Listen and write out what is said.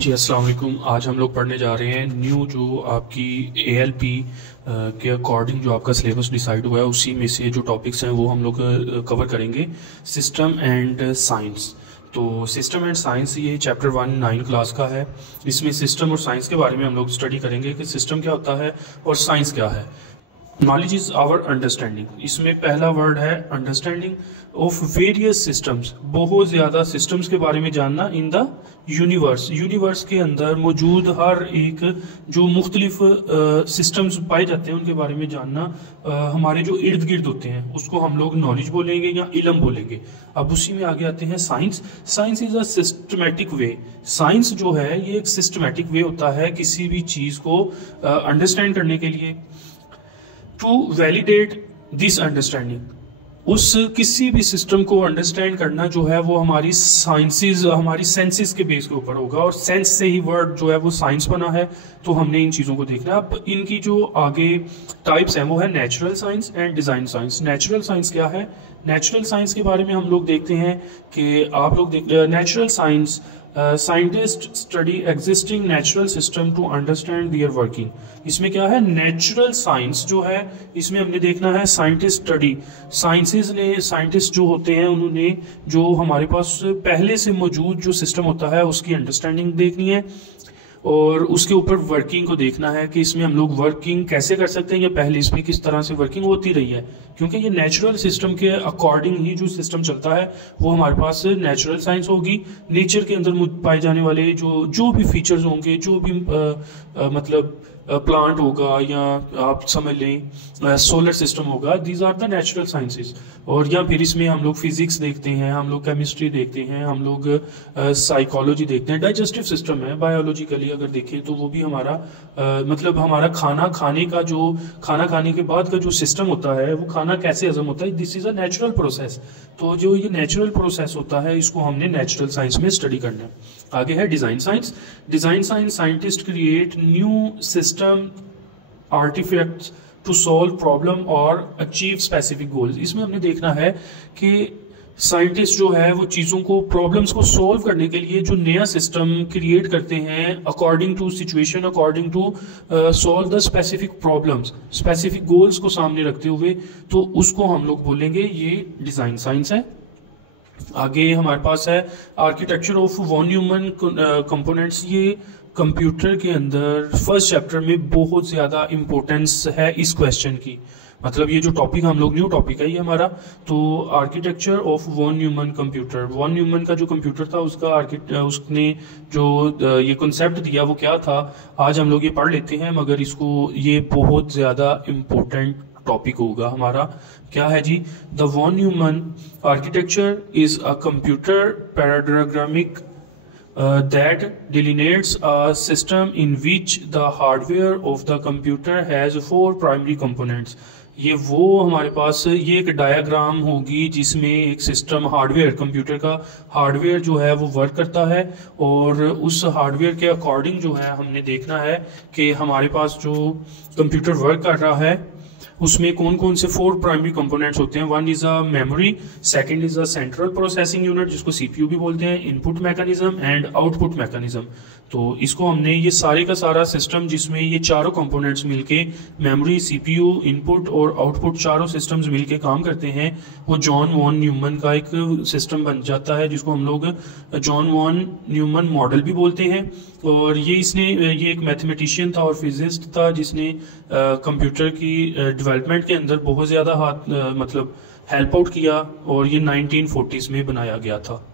जी अस्सलाम वालेकुम। आज हम लोग पढ़ने जा रहे हैं न्यू जो आपकी एएलपी के अकॉर्डिंग जो आपका सिलेबस डिसाइड हुआ है उसी में से जो टॉपिक्स हैं वो हम लोग कवर करेंगे। System and science. तो सिस्टम एंड साइंस ये चैप्टर 1 9 क्लास का है। इसमें सिस्टम और साइंस के बारे में हम लोग स्टडी करेंगे कि सिस्टम क्या होता है और साइंस क्या है। Knowledge is our understanding. इसमें पहला वर्ड है अंडरस्टैंडिंग ऑफ वेरियस सिस्टम्स। बहुत ज़्यादा सिस्टम्स के बारे में जानना इन द यूनिवर्स। यूनिवर्स के अंदर मौजूद हर एक जो मुख्तलिफ सिस्टम्स पाए जाते हैं उनके बारे में जानना। हमारे जो इर्द गिर्द होते हैं उसको हम लोग नॉलेज बोलेंगे या इल्म बोलेंगे। अब उसी में आगे आते हैं science. Science is a systematic way. Science जो है ये एक सिस्टमेटिक वे होता है किसी भी चीज़ को अंडरस्टैंड करने के लिए। टू वैलिडेट दिस अंडरस्टैंडिंग, उस किसी भी सिस्टम को अंडरस्टैंड करना जो है वो हमारी साइंसेस हमारी सेंसेस के बेस के ऊपर होगा और सेंस से ही वर्ड जो है वो साइंस बना है। तो हमने इन चीज़ों को देखना है। अब इनकी जो आगे टाइप्स हैं वो है natural science and design science. Natural science क्या है? नेचुरल साइंस के बारे में हम लोग देखते हैं कि आप लोग natural science scientist study existing natural system to understand their working. इसमें क्या है? नेचुरल साइंस जो है इसमें हमने देखना है साइंटिस्ट स्टडी। साइंटिस्ट जो होते हैं उन्होंने जो हमारे पास पहले से मौजूद जो सिस्टम होता है उसकी अंडरस्टैंडिंग देखनी है और उसके ऊपर वर्किंग को देखना है कि इसमें हम लोग वर्किंग कैसे कर सकते हैं या पहले इसमें किस तरह से वर्किंग होती रही है। क्योंकि ये नेचुरल सिस्टम के अकॉर्डिंग ही जो सिस्टम चलता है वो हमारे पास नेचुरल साइंस होगी। नेचर के अंदर पाए जाने वाले जो भी फीचर्स होंगे, जो भी मतलब प्लांट होगा या आप समझ लें सोलर सिस्टम होगा, these are the natural sciences. और या फिर इसमें हम लोग फिजिक्स देखते हैं, हम लोग केमिस्ट्री देखते हैं, हम लोग साइकोलॉजी देखते हैं। डाइजेस्टिव सिस्टम है बायोलॉजिकली अगर देखें तो वो भी हमारा मतलब हमारा खाना खाने के बाद का जो सिस्टम होता है वो खाना कैसे हजम होता है, this is a natural process. तो जो ये नेचुरल प्रोसेस होता है इसको हमने नेचुरल साइंस में स्टडी करना है। आगे है design science. Design science scientist create new system artifacts to solve problem और अचीव स्पेसिफिक गोल्स। इसमें हमने देखना है कि साइंटिस्ट जो है वो चीज़ों को प्रॉब्लम्स को सॉल्व करने के लिए जो नया सिस्टम क्रिएट करते हैं according to situation, according to solve the specific problems, specific goals को सामने रखते हुए, तो उसको हम लोग बोलेंगे ये डिज़ाइन साइंस है। आगे हमारे पास है architecture of von Neumann components. ये कंप्यूटर के अंदर फर्स्ट चैप्टर में बहुत ज़्यादा इंपॉर्टेंस है इस क्वेश्चन की। मतलब ये जो टॉपिक हम लोग न्यू टॉपिक है ये हमारा। तो architecture of von Neumann computer. Von Neumann का जो कंप्यूटर था उसने जो ये कॉन्सेप्ट दिया वो क्या था, आज हम लोग ये पढ़ लेते हैं, मगर इसको ये बहुत ज़्यादा इम्पोर्टेंट टॉपिक होगा हमारा। क्या है जी? The von Neumann architecture is a computer paradigmatic that delineates a system in which the hardware of the computer has 4 primary components। ये वो हमारे पास ये एक डायग्राम होगी जिसमें एक सिस्टम हार्डवेयर, कंप्यूटर का हार्डवेयर जो है वो वर्क करता है और उस हार्डवेयर के अकॉर्डिंग जो है हमने देखना है कि हमारे पास जो कंप्यूटर वर्क कर रहा है उसमें कौन कौन से 4 प्राइमरी कंपोनेंट्स होते हैं। One is a memory, second is a central processing unit जिसको सीपीयू भी बोलते हैं, input mechanism and output mechanism. तो इसको हमने ये सारे का सारा सिस्टम जिसमें ये चारों कंपोनेंट्स मिलके मेमोरी, सीपीयू, इनपुट और आउटपुट चारों सिस्टम्स मिलके काम करते हैं, वो जॉन वॉन न्यूमन का एक सिस्टम बन जाता है जिसको हम लोग जॉन वॉन न्यूमन मॉडल भी बोलते हैं। और ये एक मैथमेटिशियन था और फिजिस्ट था जिसने कंप्यूटर की डेवलपमेंट के अंदर बहुत ज़्यादा हाथ मतलब हेल्प आउट किया और ये 1940s में बनाया गया था।